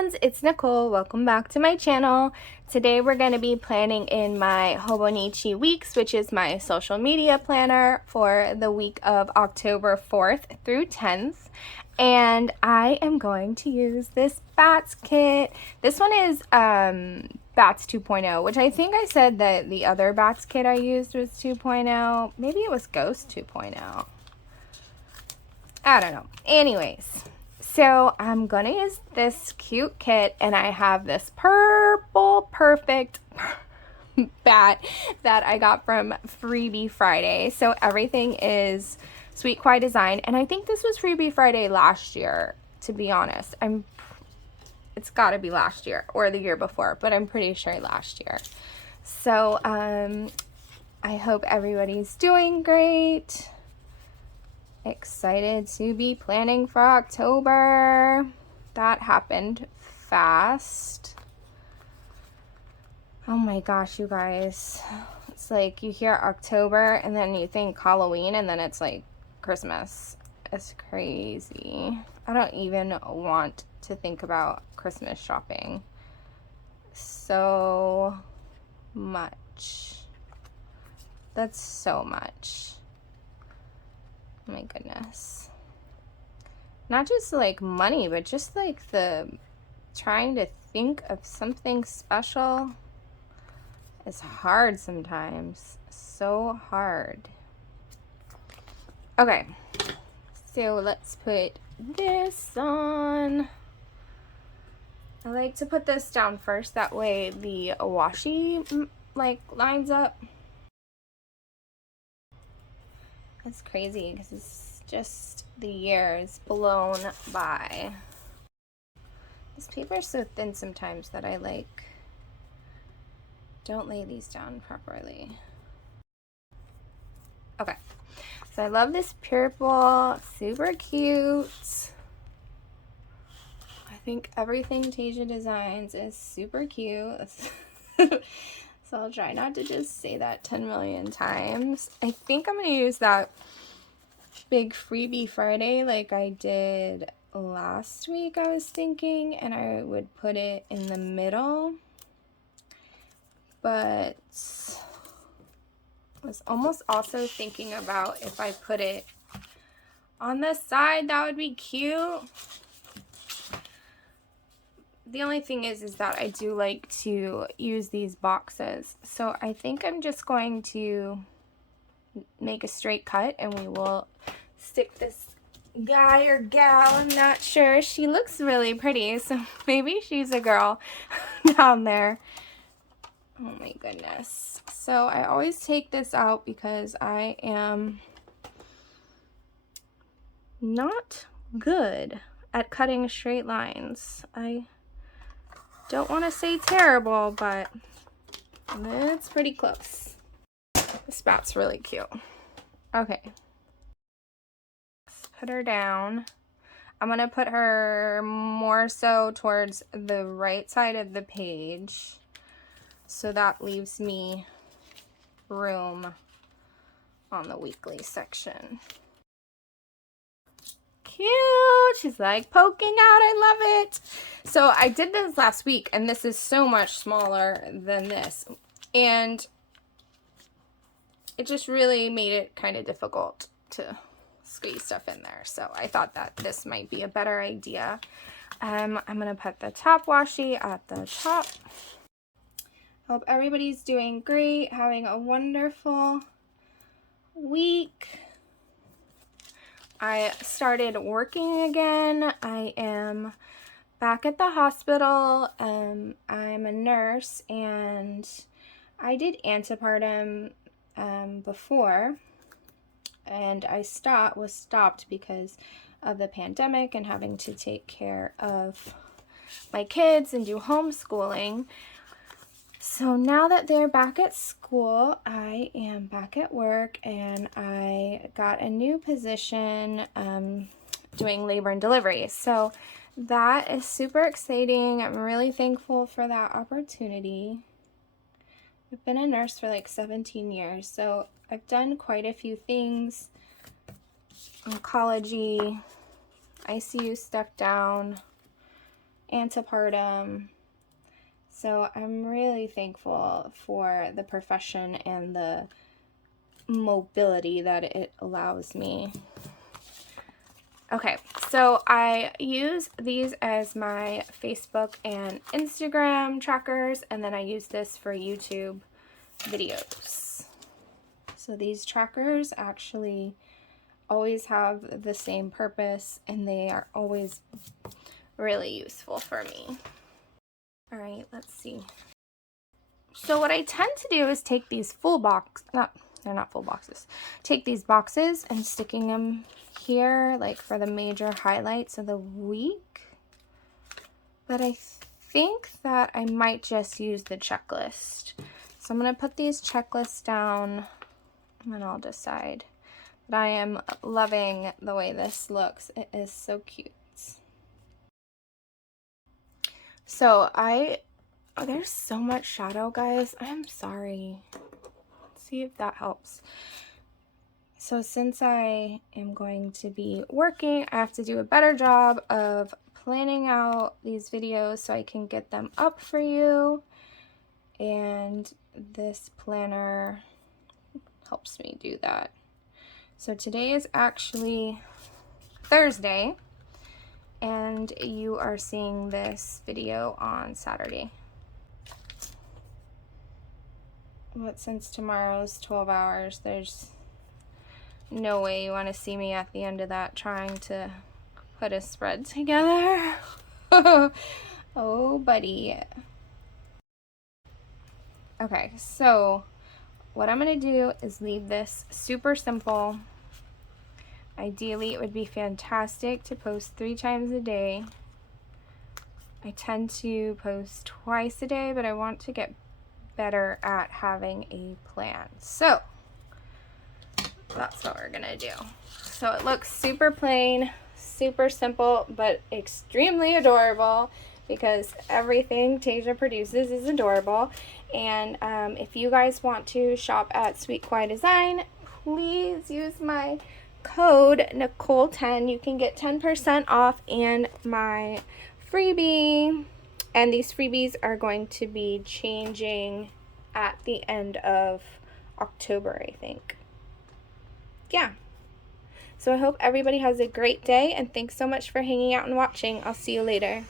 friends, it's Nicole. Welcome back to my channel. Today we're going to be planning in my Hobonichi Weeks, which is my social media planner for the week of October 4th through 10th. And I am going to use this Bats kit. This one is Bats 2.0, which I think I said that the other Bats kit I used was 2.0. Maybe it was Ghost 2.0. I don't know. Anyways. So I'm gonna use this cute kit, and I have this purple perfect bat that I got from Freebie Friday. So everything is Sweet Kawaii Design, and I think this was Freebie Friday last year, to be honest. It's gotta be last year or the year before, but I'm pretty sure last year. So I hope everybody's doing great. Excited to be planning for October. That happened fast. Oh my gosh, you guys. It's like you hear October and then you think Halloween and then it's like Christmas. It's crazy. I don't even want to think about Christmas shopping. So much. That's so much. Oh my goodness. Not just like money, but just like the trying to think of something special is hard sometimes. So hard. Okay, so let's put this on. I like to put this down first, that way the washi like lines up. It's crazy because it's just the years blown by. This paper is so thin sometimes that I like don't lay these down properly. Okay, so I love this purple, super cute. I think everything Tasia Designs is super cute. So I'll try not to just say that 10 million times. I think I'm going to use that big Freebie Friday like I did last week, I was thinking, and I would put it in the middle. But I was almost also thinking about if I put it on the side, that would be cute. The only thing is that I do like to use these boxes. So I think I'm just going to make a straight cut and we will stick this guy or gal, I'm not sure. She looks really pretty, so maybe she's a girl down there. Oh my goodness. So I always take this out because I am not good at cutting straight lines. I don't want to say terrible, but it's pretty close. This bat's really cute. Okay. Let's put her down. I'm going to put her more so towards the right side of the page. So that leaves me room on the weekly section. Cute. She's like poking out. I love it. So I did this last week and this is so much smaller than this, and it just really made it kind of difficult to squeeze stuff in there. So I thought that this might be a better idea. I'm gonna put the top washi at the top. Hope everybody's doing great, having a wonderful week. I started working again. I am back at the hospital. I'm a nurse and I did antepartum before, and I was stopped because of the pandemic and having to take care of my kids and do homeschooling. So now that they're back at school, I am back at work, and I got a new position doing labor and delivery. So that is super exciting. I'm really thankful for that opportunity. I've been a nurse for like 17 years, so I've done quite a few things. Oncology, ICU step down, antepartum. So I'm really thankful for the profession and the mobility that it allows me. Okay, so I use these as my Facebook and Instagram trackers, and then I use this for YouTube videos. So these trackers actually always have the same purpose, and they are always really useful for me. All right, let's see. So what I tend to do is take these they're not full boxes. Take these boxes and sticking them here, like for the major highlights of the week. But I think that I might just use the checklist. So I'm going to put these checklists down and then I'll decide. But I am loving the way this looks. It is so cute. So there's so much shadow, guys. I'm sorry. Let's see if that helps. So since I am going to be working, I have to do a better job of planning out these videos so I can get them up for you. And this planner helps me do that. So today is actually Thursday, and you are seeing this video on Saturday. But since tomorrow's 12 hours, there's no way you want to see me at the end of that trying to put a spread together. Oh, buddy. Okay, so what I'm going to do is leave this super simple. Ideally, it would be fantastic to post 3 times a day. I tend to post twice a day, but I want to get better at having a plan. So that's what we're gonna do. So it looks super plain, super simple, but extremely adorable because everything Tasia produces is adorable. And if you guys want to shop at Sweet Kawaii Design, please use my code Nicole10. You can get 10% off and my freebie. And these freebies are going to be changing at the end of October, I think. Yeah. So I hope everybody has a great day, and thanks so much for hanging out and watching. I'll see you later.